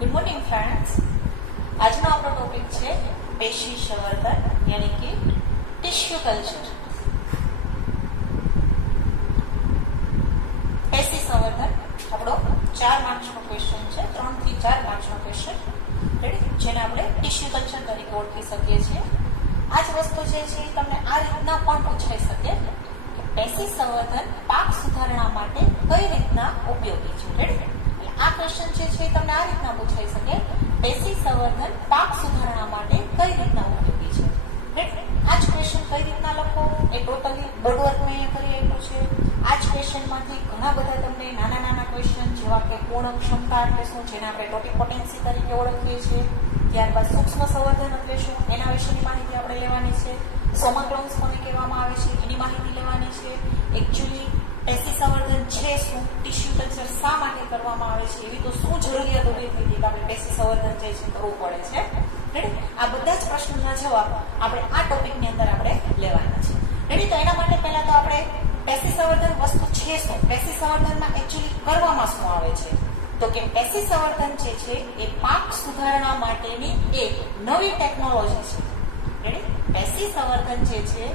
Good morning friends, આજનો આપણો topic છે પેશી સંવર્ધન યાની કે ટિશ્યુ કલ્ચર. પેશી સંવર્ધન આપણો 4 માર્ક્સનો ક્વેશ્ચન છે, 3 થી 4 માર્ક્સનો ક્વેશ્ચન, રેડી, જેને આપણે ટિશ્યુ કલ્ચર તરીકે ઓળખી શકીએ છીએ. આ જ વસ્તુ જે છે તમને આ રીતના પણ પૂછાઈ શકે કે પેશી સંવર્ધન પાક સુધારણા માટે કઈ રીતના ઉપયોગી છે. રેડી, આ ક્વેશ્ચન જે છે તમને આ રીતના પૂછાઈ શકે, પેશી સંવર્ધન પાક સુધારણા માટે કઈ રીતના ઉપયોગી છે. આ જ ક્વેશ્ચન કઈ રીતના લખો એ ટોટલી બોર્ડ વર્ક મેં કરી આપ્યું છે. આ જ ક્વેશ્ચનમાંથી ઘણા બધા તમને નાના નાના ક્વેશ્ચન જેવા કે પૂર્ણ ક્ષમતા એટલે શું, જેને આપણે ટોટીપોટેન્સી તરીકે ઓળખીએ છીએ, ત્યારબાદ સૂક્ષ્મ સંવર્ધન એટલે શું એના વિશેની માહિતી આપણે લેવાની છે, સોમાક્લોન્સ કોને કહેવામાં આવે છે એની માહિતી લેવાની છે, એકચ્યુઅલી પેશી સંવર્ધન છે શું, ટિશ્યુ કલ્ચર શા માટે કરવામાં આવે છે, એવી તો શું જરૂરિયાત ઊભી થઈ હતી કે આપણે પેશી સંવર્ધન જે છે કરવું પડે છે. રેડી, આ બધા જ પ્રશ્નોના જવાબ આપણે આ ટોપિકની અંદર આપણે લેવાના છે. રેડી, તો એના માટે પહેલા તો આપણે પેશી સંવર્ધન વસ્તુ છે શું, પેશી સંવર્ધનમાં એકચ્યુઅલી કરવામાં શું આવે છે, તો કે પેશી સંવર્ધન જે છે એ પાક સુધારણા માટેની એક નવી ટેકનોલોજી છે. રેડી, પેશી સંવર્ધન જે છે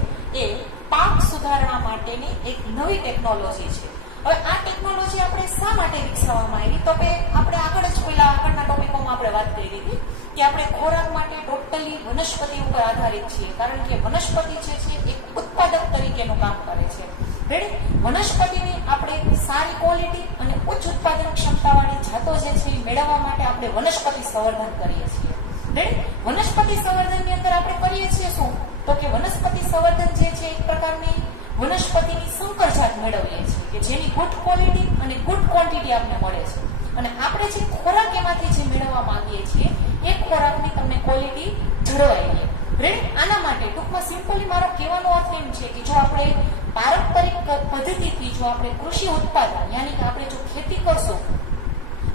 એ પાક સુધારણા માટેની એક નવી ટેકનોલોજી છે. હવે આ ટેકનોલોજી આપણે શા માટે વિકસાવવામાં આવી, તો કે આપણે આગળ જ પહેલા આગળના ટોપિકોમાં આપણે વાત કરી હતી કે આપણે ખોરાક માટે ટોટલી વનસ્પતિ ઉપર આધારિત છીએ, કારણ કે વનસ્પતિ જે છે એક ઉત્પાદક તરીકેનું કામ કરે છે. રેડી, વનસ્પતિની આપણે સારી ક્વોલિટી અને ઉચ્ચ ઉત્પાદન ક્ષમતાવાળી જાતો જે છે એ મેળવવા માટે આપણે વનસ્પતિ સંવર્ધન કરીએ છીએ. રેડી, વનસ્પતિ સંવર્ધનની અંદર આપણે કરીએ છીએ શું, તો કે વનસ્પતિ સંવર્ધન જે છે એક પ્રકારની વનસ્પતિની સંકર જાત મેળવીએ છીએ કે જેની ગુડ ક્વોલિટી અને ગુડ ક્વોન્ટિટી આપણને મળે છે, અને આપણે જે ખોરાક એમાંથી જે મેળવવા માંગીએ છીએ એ ખોરાકની તમને ક્વોલિટી જળવાઈ રહે. રેડી, આના માટે ટૂંકમાં સિમ્પલી મારો કહેવાનો અર્થ એમ છે કે જો આપણે પારંપરિક પદ્ધતિથી જો આપણે કૃષિ ઉત્પાદન યાની કે આપણે જો ખેતી કરશું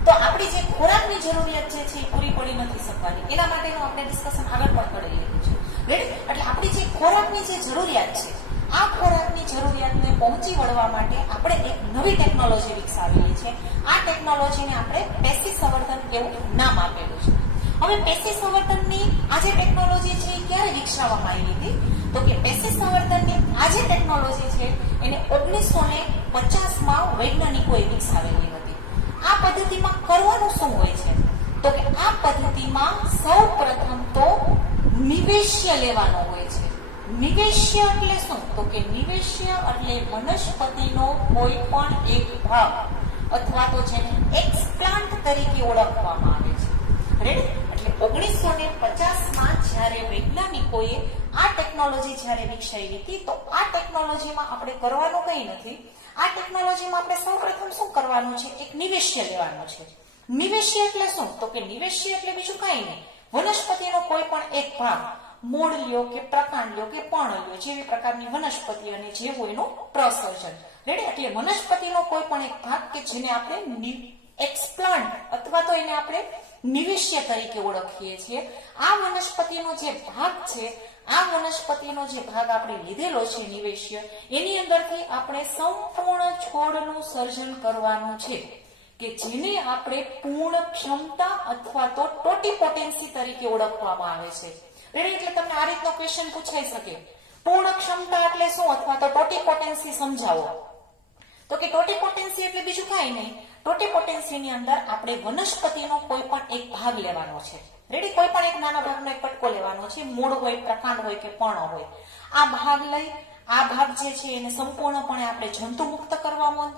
તો આપણી જે ખોરાકની જરૂરિયાત જે છે એ પૂરી પડી નથી શકવાની. એના માટેનું આપણે ડિસ્કશન આગળ પણ કરી લીધું છે. રેડી, એટલે આપણી જે ખોરાકની જે જરૂરિયાત છે આ ખોરાકની જરૂરિયાતને પહોંચી વળવા માટે આપણે એક નવી ટેકનોલોજી વિકસાવેલી છે. આ ટેકનોલોજીને આપણે પેશી સંવર્ધન એવું નામ આપેલું છે. હવે પેશી સંવર્ધનની આ જે ટેકનોલોજી છે એ ક્યારે વિકસાવવામાં આવી હતી, તો કે પેશી સંવર્ધનની આ જે ટેકનોલોજી છે એને 1950માં વૈજ્ઞાનિકોએ વિકસાવેલી હતી. આ પદ્ધતિમાં કરવાનું શું હોય છે, તો કે આ પદ્ધતિમાં સૌ પ્રથમ તો નિવેશ્ય લેવાનો હોય છે. નિવેશ્ય એટલે શું, તો કે નિવેશ્ય એટલે વનસ્પતિનો કોઈ પણ એક ભાગ અથવા તો જેને એક્સપ્લાન્ટ તરીકે ઓળખવામાં આવે છે. રેડી, એટલે 1950માં જ્યારે વૈજ્ઞાનિકોએ આ ટેકનોલોજી જ્યારે વિકસાવી હતી તો આ ટેકનોલોજીમાં આપણે કરવાનું કંઈ નથી. આ ટેકનોલોજીમાં આપણે સૌપ્રથમ શું કરવાનું છે, એક નિવેશ્ય લેવાનું છે. નિવેશ્ય એટલે શું, તો કે નિવેશ્ય એટલે બીજું કંઈ નહીં, વનસ્પતિનો કોઈ પણ એક ભાગ, મૂળ લ્યો કે પ્રકાંડ લ્યો કે પર્ણ લ્યો, જેવી પ્રકારની વનસ્પતિ અને જેવું એનું પ્રસર્જન. રેડી, એટલે વનસ્પતિનો કોઈ પણ એક ભાગ કે જેને આપણે એક્સપ્લાન્ટ અથવા તો એને આપણે નિવેશ્ય તરીકે ઓળખીએ છીએ. આ વનસ્પતિનો જે ભાગ છે, આ વનસ્પતિનો જે ભાગ આપણે લીધેલો છે નિવેશ્ય, એની અંદરથી આપણે સંપૂર્ણ છોડનું સર્જન કરવાનું છે કે જેને આપણે પૂર્ણ ક્ષમતા અથવા તો ટોટીપોટેન્સી તરીકે ઓળખવામાં આવે છે. રેડી, એટલે તમને આ રીતનો ક્વેશ્ચન પૂછાઈ શકે, પૂર્ણ ક્ષમતા એટલે શું અથવા તો ટોટીપોટેન્સી સમજાવો. તો કે ટોટીપોટેન્સી એટલે બીજું કાંઈ નહીં, ટોટીપોટેન્સીની અંદર આપણે વનસ્પતિનો કોઈ પણ એક ભાગ લેવાનો છે. રેડી, કોઈ પણ એક નાના ભાગનો એક કટકો લેવાનો છે, મૂળ હોય, પ્રકાંડ હોય કે પર્ણ હોય. આ ભાગ લઈ આ ભાગ જે છે એને સંપૂર્ણપણે આપણે જંતુ મુક્ત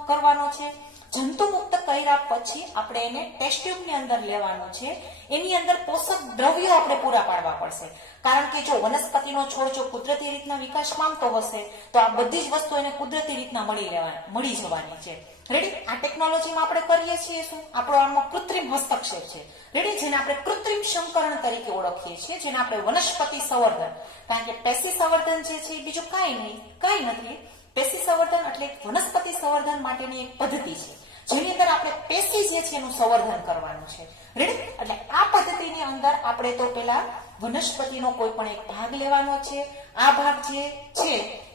કરવાનો છે. જંતુ મુક્ત કર્યા પછી આપણે એને ટેસ્ટ ટ્યુબની અંદર લેવાનું છે. એની અંદર પોષક દ્રવ્યો આપણે પૂરા પાડવા પડશે, કારણ કે જો વનસ્પતિનો છોડ જો કુદરતી રીતના વિકાસ પામતો હશે તો આ બધી જ વસ્તુ એને કુદરતી રીતના મળી જવાની છે. રેડી, આ ટેકનોલોજીમાં આપણે કરીએ છીએ શું, આપણો આમાં કૃત્રિમ હસ્તક્ષેપ છે. રેડી, જેને આપણે કૃત્રિમ સંકરણ તરીકે ઓળખીએ છીએ, જેને આપણે વનસ્પતિ સંવર્ધન, કારણ કે પેશી સંવર્ધન જે છે એ બીજું કાંઈ નથી. પેશી સંવર્ધન એટલે વનસ્પતિ સંવર્ધન માટેની એક પદ્ધતિ છે જેની અંદર આપણે પેશી જે છે એનું સંવર્ધન કરવાનું છે. રેડી? એટલે આ પદ્ધતિની અંદર આપણે તો પેલા વનસ્પતિનો કોઈ પણ એક ભાગ લેવાનો છે. આ ભાગ જે છે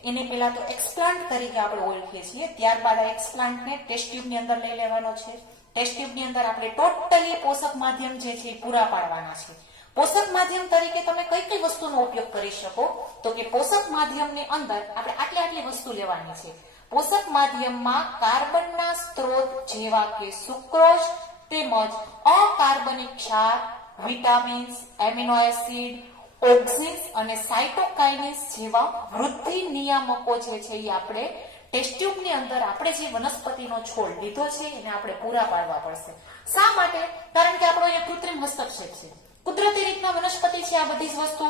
એને પેલા તો એક્સપ્લાન્ટ તરીકે આપણે ઓળખીએ છીએ. ત્યારબાદ આ એક્સપ્લાન્ટને ટેસ્ટ ટ્યુબની અંદર લઈ લેવાનો છે. ટેસ્ટ ટ્યુબની અંદર આપણે ટોટલી પોષક માધ્યમ જે છે એ પૂરા પાડવાના છે. પોષક માધ્યમ તરીકે તમે કઈ કઈ વસ્તુનો ઉપયોગ કરી શકો? તો કે પોષક માધ્યમની અંદર આપણે આટલી વસ્તુ લેવાની છે. પોષક માધ્યમમાં કાર્બનના સ્ત્રોત જેવા કે સુક્રોઝ તેમજ અકાર્બનિક ક્ષાર, વિટામિન્સ, એમિનો એસિડ, ઓક્સિન્સ અને સાયટોકાઇનેસ જેવા વૃદ્ધિ નિયામકો જે છે એ આપણે ટેસ્ટ ટ્યુબની અંદર આપણે જે વનસ્પતિનો છોડ લીધો છે એને આપણે પૂરા પાડવા પડશે. શા માટે? કારણ કે આપણો અહીંયા કૃત્રિમ હસ્તક્ષેપ છે. કુદરતી રીતના વનસ્પતિ છે આ બધી જ વસ્તુ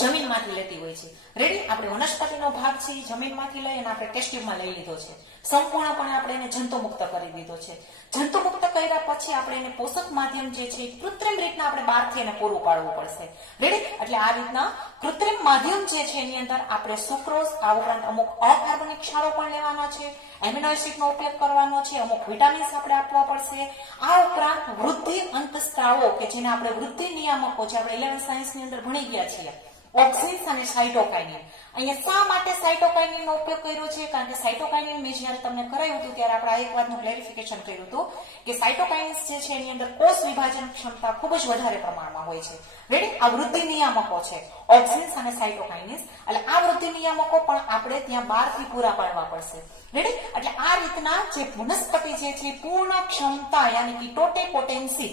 જમીનમાંથી લેતી હોય છે. રેડી? આપણે વનસ્પતિનો ભાગ છે એ જમીનમાંથી લઈ અને આપણે ટેસ્ટ ટ્યુબમાં લઈ લીધો છે. સંપૂર્ણપણે આપણે એને જંતુમુક્ત કરી દીધો છે. જંતુમુક્ત કર્યા પછી આપણે એને પોષક માધ્યમ જે છે કૃત્રિમ રીતના આપણે બહારથી એને પૂરું પાડવું પડશે. રેડી? એટલે આ રીતના કૃત્રિમ માધ્યમ જે છે એની અંદર આપણે સુક્રોઝ, આ ઉપરાંત અમુક અકાર્બનિક ક્ષારો પણ લેવાના છે, એમિનો એસિડનો ઉપયોગ કરવાનો છે, અમુક વિટામિન્સ આપણે આપવા પડશે. આ ઉપરાંત વૃદ્ધિ અંતસ્ત્રાવો કે જેને આપણે વૃદ્ધિ નિયામકો છે આપણે 11th સાયન્સની અંદર ભણી ગયા છીએ, ઓક્સિન્સ અને સાયટોકાઇનિન. અહીંયા શા માટે સાયટોકાઇનિનનો ઉપયોગ કર્યો છે? કારણ કે સાયટોકાઇનિન મેં જ્યારે તમને કરાવ્યું હતું ત્યારે આપણે આ એક વાતનું ક્લેરિફિકેશન કર્યું હતું કે સાયટોકાઇન્સ જે છે એની અંદર કોષ વિભાજન ક્ષમતા ખૂબ જ વધારે પ્રમાણમાં હોય છે. રેડી? આ વૃદ્ધિ નિયામકો છે ઓક્સિન્સ અને સાયટોકાઇન્સ. એટલે આ વૃદ્ધિ નિયામકો પણ આપણે ત્યાં બહારથી પૂરા પાડવા પડશે. રેડી? એટલે આ રીતના જે વનસ્પતિ જે છે પૂર્ણ ક્ષમતા યાની કે ટોટેપોટેન્સી.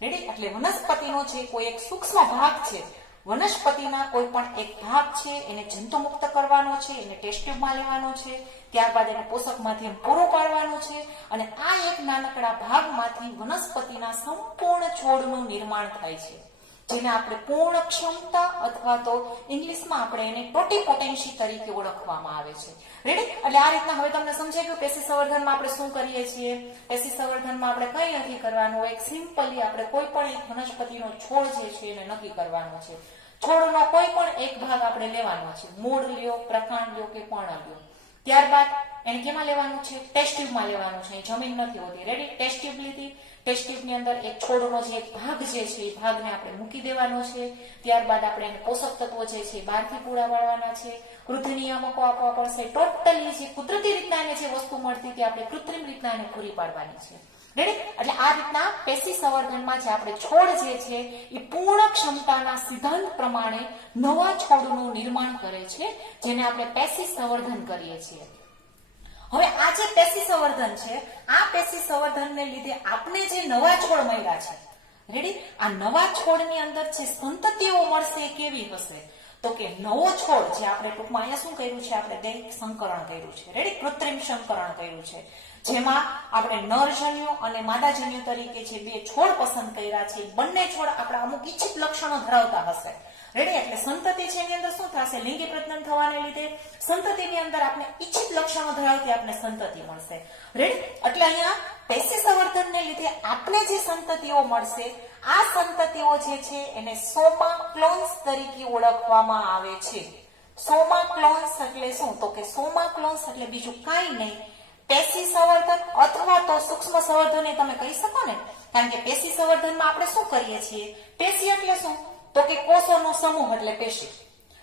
રેડી? એટલે વનસ્પતિનો જે કોઈ એક સૂક્ષ્મ ભાગ છે, વનસ્પતિના કોઈ પણ એક ભાગ છે એને જંતુમુક્ત કરવાનો છે, એને ટેસ્ટ ટ્યુબમાં લેવાનો છે, ત્યારબાદ એને પોષક માધ્યમ પૂરું પાડવાનું છે અને આ એક નાનકડા ભાગમાંથી વનસ્પતિના સંપૂર્ણ છોડનું નિર્માણ થાય છે, જેને આપણે પૂર્ણ ક્ષમતા અથવા તો ઇંગ્લિશમાં આપણે એને ટોટેપોટેન્સી તરીકે ઓળખવામાં આવે છે. રેડી? એટલે આ રીતના હવે તમને સમજાઈ ગયું પેશી સંવર્ધનમાં આપણે શું કરીએ છીએ. પેશી સંવર્ધનમાં આપણે કઈ નથી કરવાનું. એક સિમ્પલી આપણે કોઈ પણ એક વનસ્પતિનો છોડ જે છે એને નક્કી કરવાનો છે. છોડનો કોઈ પણ એક ભાગ આપણે લેવાનો છે. મૂળ લ્યો, પ્રકાંડ લ્યો કે પર્ણ લ્યો. ત્યારબાદ એને કેમાં લેવાનું છે? ટેસ્ટ ટ્યુબમાં લેવાનું છે. જમીન નથી હોતી. રેડી? ટેસ્ટ ટ્યુબ લીધી. ટેસ્ટ ટ્યુબની અંદર એક છોડનો જે એક ભાગ જે છે એ ભાગને આપણે મૂકી દેવાનો છે. ત્યારબાદ આપણે એને પોષક તત્વો જે છે બહારથી પૂરા પાડવાના છે. વૃદ્ધિ નિયામકો આપવા પડશે. ટોટલી જે કુદરતી રીતના એને જે વસ્તુ મળતી હતી આપણે કૃત્રિમ રીતના એને પૂરી પાડવાની છે. રેડી? એટલે આ રીતના પેશી સંવર્ધનમાં જે આપણે છોડ જે છે એ પૂર્ણ ક્ષમતાના સિદ્ધાંત પ્રમાણે નવા છોડનું નિર્માણ કરે છે, જેને આપણે પેશી સંવર્ધન કરીએ છીએ. હવે આ જે પેશી સંવર્ધન છે, આ પેશી સંવર્ધનને લીધે આપણે જે નવા છોડ મળ્યા છે, રેડી? આ નવા છોડની અંદર જે સંતતિઓ મળશે એ કેવી હશે? તો કે નવો છોડ જે આપણે ટૂંકમાં અહીંયા શું કર્યું છે? આપણે દૈહિક સંકરણ કર્યું છે. રેડી? કૃત્રિમ સંકરણ કર્યું છે, જેમાં આપણે નરજન્યુ અને માદાજન્યુ તરીકે જે બે છોડ પસંદ કર્યા છે. બંને છોડ આપણા અમુક ઇચ્છિત લક્ષણો ધરાવતા હશે. રેડી? એટલે સંતતિ છે એની અંદર શું થશે? લિંગી પ્રજનન થવાને લીધે સંતતિની અંદર આપણે ઇચ્છિત લક્ષણો ધરાવતી આપણે સંતતિ મળશે. રેડી? એટલે અહીંયા પેશી સંવર્ધનને લીધે આપણે જે સંતતિઓ મળશે, આ સંતતિઓ જે છે એને સોમા ક્લોન્સ તરીકે ઓળખવામાં આવે છે. સોમા ક્લોન્સ એટલે શું? તો કે સોમા ક્લોન્સ એટલે બીજું કાંઈ નહીં, પેશી સંવર્ધન અથવા તો સૂક્ષ્મ સંવર્ધન એ તમે કહી શકો ને. કારણ કે પેશી સંવર્ધનમાં આપણે શું કરીએ છીએ? પેશી એટલે શું? તો કે કોષોનો સમૂહ એટલે પેશી.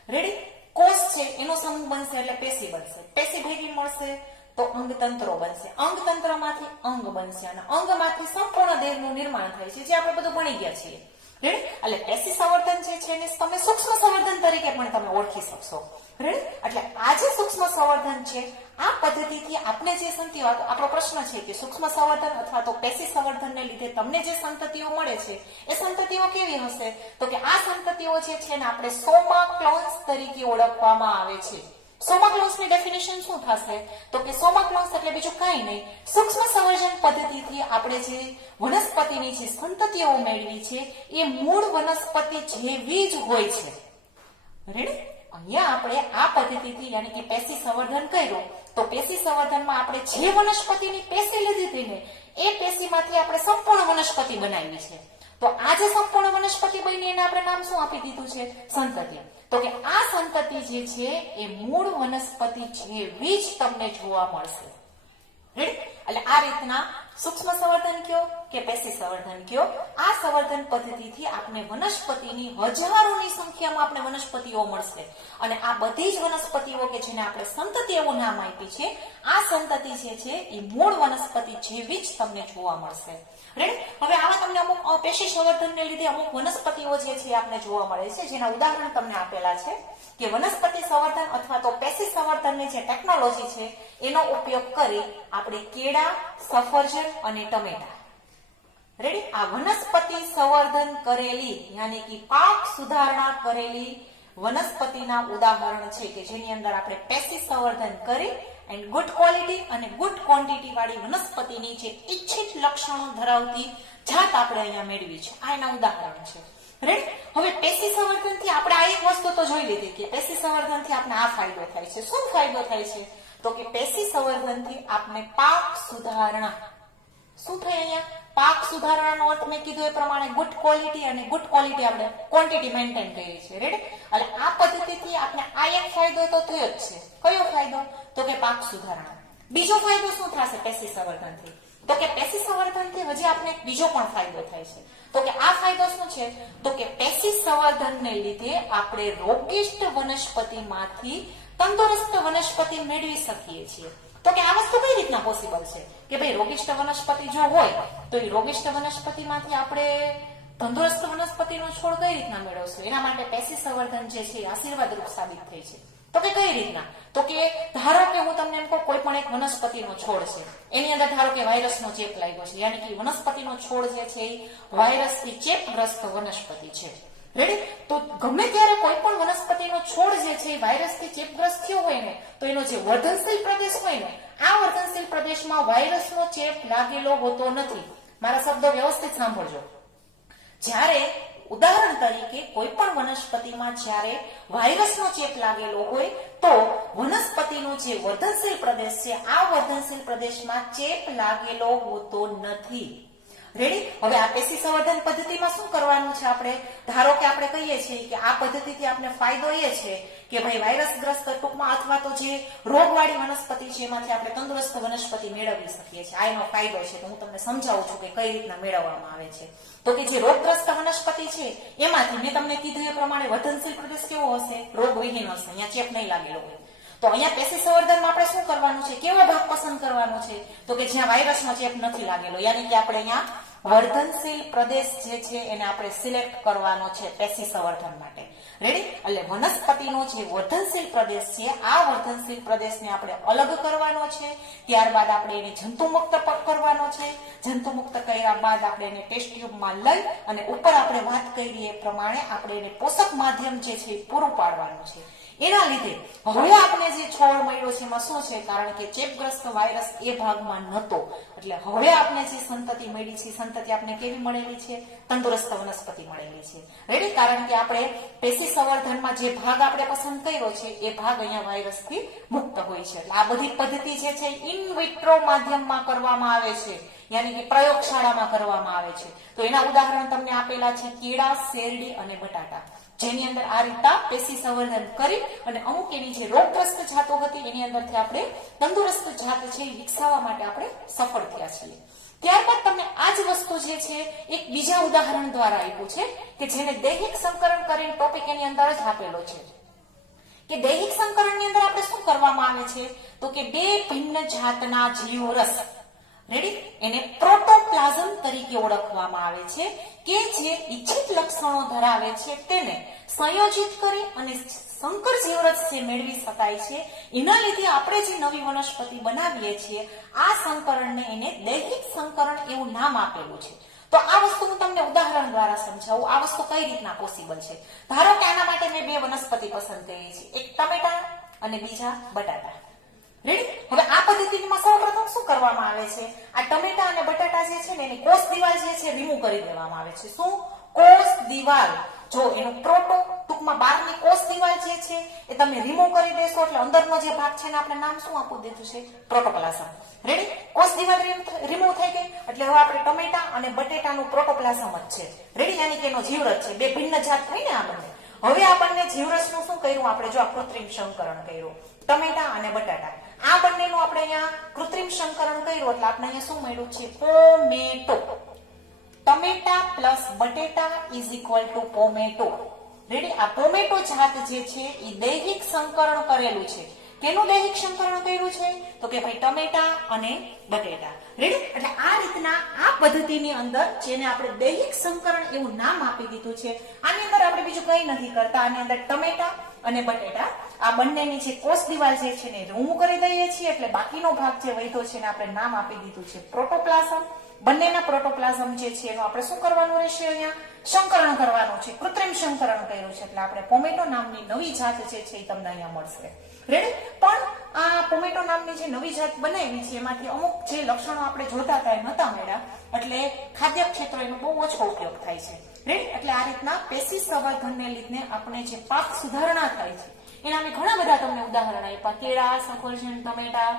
રેડી? કોષ છે એનો સમૂહ બનશે એટલે પેશી બનશે. પેશી ભેગી મળશે તો અંગતંત્રો બનશે. અંગતંત્રમાંથી અંગ બનશે અને અંગમાંથી સંપૂર્ણ દેહનું નિર્માણ થાય છે, જે આપણે બધું ભણી ગયા છીએ. રેડી? એટલે પેશી સંવર્ધન જે છે એને તમે સૂક્ષ્મ સંવર્ધન તરીકે પણ તમે ઓળખી શકશો. રેડી? એટલે આ જે સૂક્ષ્મ સંવર્ધન છે, આ પદ્ધતિથી આપણે જે સંતતિઓ, આપણો પ્રશ્ન છે કે સૂક્ષ્મ સંવર્ધન અથવા તો પેશી સંવર્ધનને લીધે તમને જે સંતતિઓ મળે છે એ સંતતિઓ કેવી હશે? તો કે આ સંતતિઓ જે છે ને આપણે સોમા ક્લોન્સ તરીકે ઓળખવામાં આવે છે. સોમા ક્લોન્સની ડેફિનેશન શું થશે? તો કે સોમા ક્લોન્સ એટલે બીજું કાંઈ નહીં, સૂક્ષ્મ સંવર્ધન પદ્ધતિથી આપણે જે વનસ્પતિની જે સંતતિઓ મેળવી છે એ મૂળ વનસ્પતિ જેવી જ હોય છે. રેડી? અહીંયા આપણે આ પદ્ધતિથી યાની કે પેશી સંવર્ધન કર્યું તો પેશી સંવર્ધનમાં આપણે જે વનસ્પતિની પેશી લીધી હતી ને એ પેશીમાંથી આપણે સંપૂર્ણ વનસ્પતિ બનાવી છે. તો આ જે સંપૂર્ણ વનસ્પતિ બની એને આપણે નામ શું આપી દીધું છે? સંતતિ. તો કે આ સંતતિ જે છે એ મૂળ વનસ્પતિ જેવી જ તમને જોવા મળશે. રેડી? એટલે આ રીતના સૂક્ષ્મ સંવર્ધન કયો કે પેશી સંવર્ધન કયો, આ સંવર્ધન પદ્ધતિથી આપણે વનસ્પતિની હજારોની સંખ્યામાં આપણે વનસ્પતિઓ મળશે અને આ બધી જ વનસ્પતિઓ કે જેને આપણે સંતતિ એવું નામ આપી છે, આ સંતતિ જે છે એ મૂળ વનસ્પતિ જેવી જ તમને જોવા મળશે. રેડી? હવે આવા તમને અમુક પેશી સંવર્ધનને લીધે અમુક વનસ્પતિઓ જે છે આપને જોવા મળે છે, જેના ઉદાહરણ તમને આપેલા છે કે વનસ્પતિ સંવર્ધન અથવા તો પેશી સંવર્ધનની જે ટેકનોલોજી છે એનો ઉપયોગ કરી આપણે કેળા, સફરજન અને ટમેટા, રેડી, આ વનસ્પતિ સંવર્ધન કરેલી યાની કે પાક સુધારણા કરેલી વનસ્પતિના ઉદાહરણ છે કે જેની અંદર આપણે પેશી સંવર્ધન કરી એન્ડ ગુડ ક્વોલિટી અને ગુડ ક્વોન્ટિટી વાળી વનસ્પતિની જે ઈચ્છિત લક્ષણો ધરાવતી જાત આપણે અહીંયા મેળવી છે, આ એના ઉદાહરણ છે. રેડી? હવે પેશી સંવર્ધનથી આપણે આ એક વસ્તુ તો જોઈ લીધી કે પેશી સંવર્ધનથી આપણે આ ફાયદો થાય છે. શું ફાયદો થાય છે? તો કે પેશી સંવર્ધનથી આપણે પાક સુધારણા, શું થાય અહીંયા? પાક સુધારણાનો અર્થ મેં કીધું એ પ્રમાણે ગુડ ક્વોલિટી અને ગુડ ક્વોલિટી આપણે ક્વોન્ટિટી મેન્ટેન કરીએ છીએ. રેડી? એટલે આ પદ્ધતિથી આપણે આ એક ફાયદો તો થયો જ છે. કયો ફાયદો? તો કે પાક સુધારણા. બીજો ફાયદો શું થશે પેશી સંવર્ધનથી? તો કે પેશી સંવર્ધનથી હજી આપણે બીજો પણ ફાયદો થાય છે. તો કે આ ફાયદો શું છે? તો કે પેશી સંવર્ધનને લીધે આપણે રોગિષ્ટ વનસ્પતિમાંથી તંદુરસ્ત વનસ્પતિ મેળવી શકીએ છીએ. તો કે આ વસ્તુ કઈ રીતના પોસિબલ છે કે ભાઈ રોગિષ્ટ વનસ્પતિ જો હોય તો એ રોગિષ્ટ વનસ્પતિમાંથી આપણે તંદુરસ્ત વનસ્પતિનો છોડ કઈ રીતના મેળવશું? એના માટે પેશી સંવર્ધન જે છે આશીર્વાદરૂપ સાબિત થઈ છે. તો કે કઈ રીતના? તો કે ધારો કે હું તમને એમ કહું કોઈ પણ એક વનસ્પતિનો છોડ છે, એની અંદર ધારો કે વાયરસનો ચેપ લાગ્યો છે, યાની કે વનસ્પતિનો છોડ જે છે એ વાયરસથી ચેપગ્રસ્ત વનસ્પતિ છે. રેડી? તો ગમે ત્યારે કોઈ પણ વનસ્પતિનો છોડ જે છે એ વાયરસથી ચેપગ્રસ્ત થયો હોય ને તો એનો જે વર્ધનશીલ પ્રદેશ હોય ને, આ વર્ધનશીલ પ્રદેશમાં વાયરસનો ચેપ લાગેલો હોતો નથી. મારા શબ્દો વ્યવસ્થિત સાંભળજો. જ્યારે ઉદાહરણ તરીકે કોઈ પણ વનસ્પતિમાં જ્યારે વાયરસનો ચેપ લાગેલો હોય તો વનસ્પતિનો જે વર્ધનશીલ પ્રદેશ છે આ વર્ધનશીલ પ્રદેશમાં ચેપ લાગેલો હોતો નથી. રેડી? હવે આ પેશી સંવર્ધન પદ્ધતિમાં શું કરવાનું છે? આપણે ધારો કે આપણે કહીએ છીએ કે આ પદ્ધતિથી આપણે ફાયદો એ છે કે ભાઈ વાયરસગ્રસ્ત ટૂંકમાં અથવા તો જે રોગવાળી વનસ્પતિ છે એમાંથી આપણે તંદુરસ્ત વનસ્પતિ મેળવી શકીએ છીએ. આ એનો ફાયદો છે. તો હું તમને સમજાવું છું કે કઈ રીતના મેળવવામાં આવે છે. તો કે જે રોગગ્રસ્ત વનસ્પતિ છે એમાંથી મેં તમને કીધું એ પ્રમાણે વર્ધનશીલ પ્રદેશ કેવો હશે? રોગવિહીન હશે, અહીંયા ચેપ નહીં લાગેલો હોય. તો અહીંયા પેશી સંવર્ધનમાં આપણે શું કરવાનું છે? કેવો ભાગ પસંદ કરવાનો છે? તો કે જ્યાં વાયરસનો ચેપ નથી લાગેલો, યાની કે આપણે અહીંયા વર્ધનશીલ પ્રદેશ જે છે એને આપણે સિલેક્ટ કરવાનો છે પેશી સંવર્ધન માટે. રેડી? એટલે વનસ્પતિનો જે વર્ધનશીલ પ્રદેશ છે આ વર્ધનશીલ પ્રદેશને આપણે અલગ કરવાનો છે. ત્યારબાદ આપણે એને જંતુમુક્ત કરવાનો છે. જંતુમુક્ત કર્યા બાદ આપણે એને ટેસ્ટ ટ્યુબમાં લઈ અને ઉપર આપણે વાત કરી એ પ્રમાણે આપણે એને પોષક માધ્યમ જે છે એ પૂરું પાડવાનું છે. એના લીધે હવે આપણે જે છોડ મળ્યો છે એમાં શું છે? કારણ કે ચેપગ્રસ્ત વાયરસ એ ભાગમાં નહોતો, એટલે હવે આપણે જે સંતતિ મળી છે સંતતિ આપણે કેવી મળેલી છે? તંદુરસ્ત વનસ્પતિ મળેલી છે. રેડી? કારણ કે આપણે પેશી સંવર્ધનમાં જે ભાગ આપણે પસંદ કર્યો છે એ ભાગ અહીંયા વાયરસથી મુક્ત હોય છે. એટલે આ બધી પદ્ધતિ જે છે ઇન વિટ્રો માધ્યમમાં કરવામાં આવે છે, યાની કે પ્રયોગશાળામાં કરવામાં આવે છે. તો એના ઉદાહરણ તમને આપેલા છે કેળા, શેરડી અને બટાટા, જેની અંદર આ રીતના પેશી સંવર્ધન કરી અને અમુક એની જે રોગગ્રસ્ત જાતો હતી એની અંદરથી આપણે તંદુરસ્ત જાત છે એ વિકસાવવા માટે આપણે સફળ થયા છીએ. ત્યારબાદ તમને આ જ વસ્તુ જે છે એક બીજા ઉદાહરણ દ્વારા આપ્યું છે કે જેને દૈહિક સંકરણ કરીને ટોપિક એની અંદર જ આપેલો છે કે દૈહિક સંકરણની અંદર આપણે શું કરવામાં આવે છે? તો કે બે ભિન્ન જાતના જીવરસ, રેડી, એને પ્રોટોપ્લાઝમ તરીકે ઓળખવામાં આવે છે કે જે ઇચ્છિત લક્ષણો ધરાવે છે તેને સંયોજિત કરી અને સંકર જીવરસ જે મેળવી શકાય છે. એના લીધે આપણે જે નવી વનસ્પતિ બનાવીએ છીએ આ સંકરણને એને દૈહિક સંકરણ એવું નામ આપેલું છે. તો આ વસ્તુ હું તમને ઉદાહરણ દ્વારા સમજાવું આ વસ્તુ કઈ રીતના પોસિબલ છે. ધારો કે આના માટે મેં બે વનસ્પતિ પસંદ કરી છે, એક ટમેટા અને બીજા બટાટા. રેડી? હવે આ પદ્ધતિમાં સૌપ્રથમ શું કરવામાં આવે છે? આ ટમેટા અને બટાટા જે છે ને એની કોષ દિવાલ જે છે રિમૂવ કરી દેવામાં આવે છે. શું? કોષ દિવાલ. જો એનું પ્રોટો ટૂંકમાં બહારની કોષ દિવાલ જે છે એ તમે રિમૂવ કરી દેશો એટલે અંદરનો જે ભાગ છે ને આપણે નામ શું આપી દીધું છે? પ્રોટોપ્લાઝમ. રેડી? કોષ દિવાલ રિમૂવ થઈ ગઈ એટલે હવે આપણે ટમેટા અને બટેટાનું પ્રોટોપ્લાઝમ જ છે. રેડી? યાની કે એનો જીવરસ છે. બે ભિન્ન જાત થઈ ને આપણને. હવે આપણને જીવરસનું શું કર્યું? આપણે જો આ કૃત્રિમ સંકરણ કર્યું ટમેટા અને બટાટા. આ બંનેનું આપણે અહીંયા કૃત્રિમ સંકરણ કર્યું એટલે આપણે અહીંયા શું મળ્યું છે? પોમેટો. ટમેટા પ્લસ બટેટા is equal to pomato. Ready? આ પોમેટો જાત જે છે એ દૈહિક સંકરણ કરેલું છે. કેનું દૈહિક સંકરણ કર્યું છે? તો કે ભાઈ ટમેટા અને બટેટા. રેડી? એટલે આ રીતના આ પદ્ધતિની અંદર જેને આપણે દૈહિક સંકરણ એવું નામ આપી દીધું છે, આની અંદર આપણે બીજું કંઈ નથી કરતા. આની અંદર ટમેટા અને બટેટા આ બંનેની જે કોષ દિવાલ જે છે ને રિમૂવ કરી દઈએ છીએ એટલે બાકીનો ભાગ જે વધ્યો છે ને આપણે નામ આપી દીધું છે પ્રોટોપ્લાઝમ. બંનેના પ્રોટોપ્લાઝમ જે છે એનું આપણે શું કરવાનું રહેશે? અહીંયા સંકરણ કરવાનું છે, કૃત્રિમ સંકરણ કર્યું છે એટલે આપણે પોમેટો નામની નવી જાત જે છે એ તમને અહીંયા મળશે. રેડી? પણ આ પોમેટો નામની જે નવી જાત બનાવી છે એમાંથી અમુક જે લક્ષણો આપણે જોતા હતા એ નતા મળ્યા એટલે ખાદ્ય ક્ષેત્ર એનો બહુ ઓછો ઉપયોગ થાય છે. રેડી? એટલે આ રીતના પેશી સંવર્ધનને લીધે આપણે જે પાક સુધારણા થાય છે એના અમે ઘણા બધા તમને ઉદાહરણ આપ્યા. કેળા, સફરજન, ટમેટા.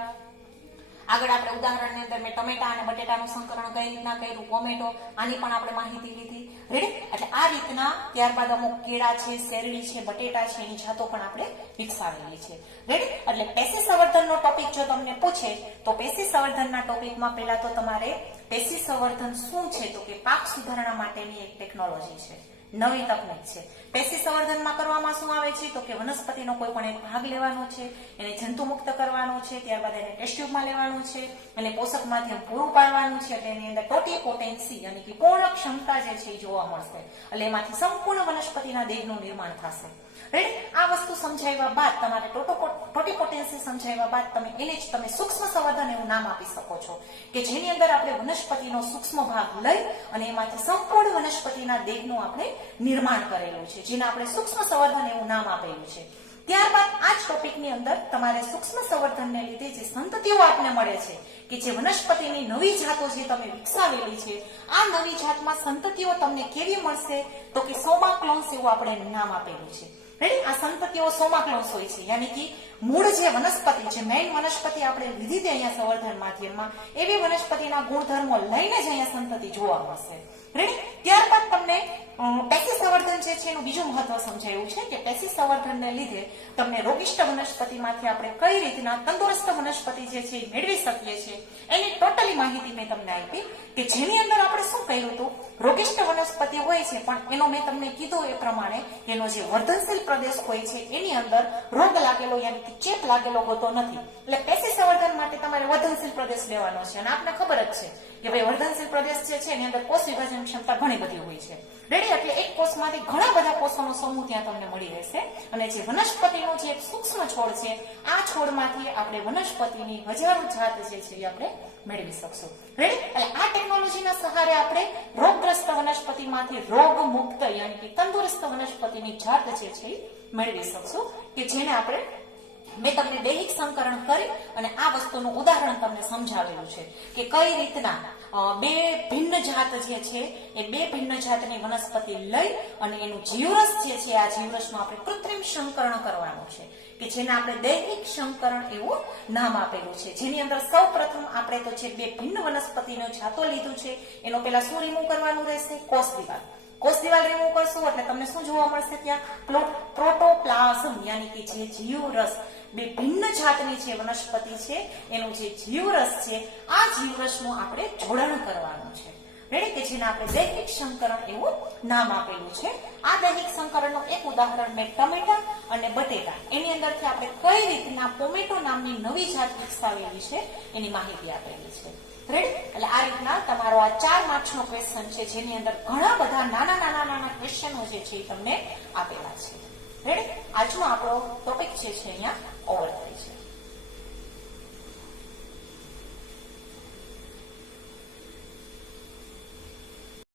આગળ આપણે ઉદાહરણની અંદર મેં ટમેટા અને બટેટાનું સંકરણ કઈ રીતના કર્યું, ટોમેટો, આની પણ આપણે માહિતી લીધી. રેડી? એટલે આ રીતના ત્યારબાદ અમુક કેળા છે, શેરડી છે, બટેટા છે એની જાતો પણ આપણે વિકસાવેલી છે. રેડી? એટલે પેશી સંવર્ધનનો ટોપિક જો તમને પૂછે તો પેશી સંવર્ધનના ટોપિકમાં પહેલા તો તમારે પેશી સંવર્ધન શું છે તો કે પાક સુધારણા માટેની એક ટેકનોલોજી છે, નવી તકનીક છે. પેશી સંવર્ધનમાં કરવામાં શું આવે છે તો કે વનસ્પતિનો કોઈ પણ એક ભાગ લેવાનો છે, એને જંતુમુક્ત કરવાનો છે, ત્યારબાદ એને ટેસ્ટ ટ્યુબમાં લેવાનું છે અને પોષક માધ્યમ પૂરું પાડવાનું છે એટલે એની અંદર ટોટીપોટેન્સી અને કે પૂર્ણ ક્ષમતા જે છે એ જોવા મળશે એટલે એમાંથી સંપૂર્ણ વનસ્પતિના દેહનું નિર્માણ થશે. રેડી? આ વસ્તુ સમજાવ્યા બાદ તમારે ટોટીપોટેન્સી સમજાવ્યા બાદ તમે એને જ તમે સૂક્ષ્મ સંવર્ધન એવું નામ આપી શકો છો કે જેની અંદર આપણે વનસ્પતિનો સૂક્ષ્મ ભાગ લઈ અને એમાંથી સંપૂર્ણ વનસ્પતિના દેહનું આપણે નિર્માણ કરેલું છે જેને આપણે સૂક્ષ્મ સંવર્ધન એવું નામ આપેલું છે. ત્યારબાદ આ જ ટોપિકની અંદર તમારે સૂક્ષ્મ સંવર્ધનને લીધે જે સંતતિઓ આપને મળે છે કે જે વનસ્પતિની નવી જાતો જે તમે વિકસાવેલી છે આ નવી જાતમાં સંતતિઓ તમને કેવી મળશે તો કે સોમાક્લોન્સ એવું આપણે નામ આપેલું છે. રેડી? આ સંતતિઓ સોમાક્લોન્સ હોય છે યાની કે મૂળ જે વનસ્પતિ છે, મેઇન વનસ્પતિ આપણે લીધી હતી અહીંયા સંવર્ધન માધ્યમમાં એવી વનસ્પતિના ગુણધર્મો લઈને જ અહીંયા સંતતિ જોવા મળશે. રેડી? ત્યારબાદ તમને પેશી સંવર્ધન જે છે એનું બીજું મહત્વ સમજાયું છે કે પેશી સંવર્ધનને લીધે તમને રોગિષ્ટ વનસ્પતિમાંથી આપણે કઈ રીતના તંદુરસ્ત વનસ્પતિ જે છે એ મેળવી શકીએ છીએ એની ટોટલી માહિતી મેં તમને આપી કે જેની અંદર આપણે શું કહ્યું હતું, રોગિષ્ટ વનસ્પતિ હોય છે પણ એનો મેં તમને કીધું એ પ્રમાણે એનો જે વર્ધનશીલ પ્રદેશ હોય છે એની અંદર રોગ લાગેલો યાની કે ચેપ લાગેલો હોતો નથી. એટલે પેશી સંવર્ધન માટે તમારે વર્ધનશીલ પ્રદેશ લેવાનો છે અને આપને ખબર જ છે કે ભાઈ વર્ધનશીલ પ્રદેશ જે છે એની અંદર કોષ વિભાજન ક્ષમતા ઘણી બધી હોય છે. રેડી? એટલે એક કોષમાંથી ઘણા બધા કોષોનો સમૂહ ત્યાં તમને મળી રહેશે અને જે વનસ્પતિનો જે એક સૂક્ષ્મ છોડ છે આ છોડમાંથી આપણે વનસ્પતિની હજારો જાત જે છે એ આપણે મેળવી શકશું. રેડી? એટલે આ ટેકનોલોજીના સહારે આપણે રોગગ્રસ્ત વનસ્પતિમાંથી રોગ મુક્ત યાની કે તંદુરસ્ત વનસ્પતિની જાત જે છે એ મેળવી શકશું કે જેને આપણે મેં તમને દૈહિક સંકરણ કરી અને આ વસ્તુનું ઉદાહરણ તમને સમજાવેલું છે કે કઈ રીતના બે ભિન્ન જાત જે છે એ બે ભિન્ન જાતની વનસ્પતિ લઈ અને એનું જીવરસ જે છે આ જીવરસનું આપણે કૃત્રિમ સંકરણ કરવાનું છે કે જેને આપણે દૈહિક સંકરણ એવું નામ આપેલું છે જેની અંદર સૌ પ્રથમ આપણે તો જે બે ભિન્ન વનસ્પતિનો જાતો લીધું છે એનો પેલા શું રિમૂવ કરવાનું રહેશે? કોષ દિવાલ. કોષ દિવાલ રિમૂવ કરશું એટલે તમને શું જોવા મળશે? ત્યાં પ્રોટોપ્લાઝમ યાની કે જે જીવરસ બે ભિન્ન જાતની જે વનસ્પતિ છે એનું જે જીવરસ છે આ જીવરસનું આપણે જોડાણ કરવાનું છે. રેડી? કે જેને આપણે દૈહિક સંકરણ એવું નામ આપેલું છે. આ દૈહિક સંકરણનું એક ઉદાહરણ મેં ટમેટા અને બટેટા એની અંદરથી આપણે કઈ રીતના પોમેટો નામની નવી જાત વિકસાવેલી છે એની માહિતી આપેલી છે. રેડી? એટલે આ રીતના તમારો આ 4 માર્ક્સનો ક્વેશ્ચન છે જેની અંદર ઘણા બધા નાના ક્વેશ્ચનો જે છે એ તમને આપેલા છે. રેડી? આજનો આપણો ટોપિક જે છે અહીંયા ઓવર થાય છે.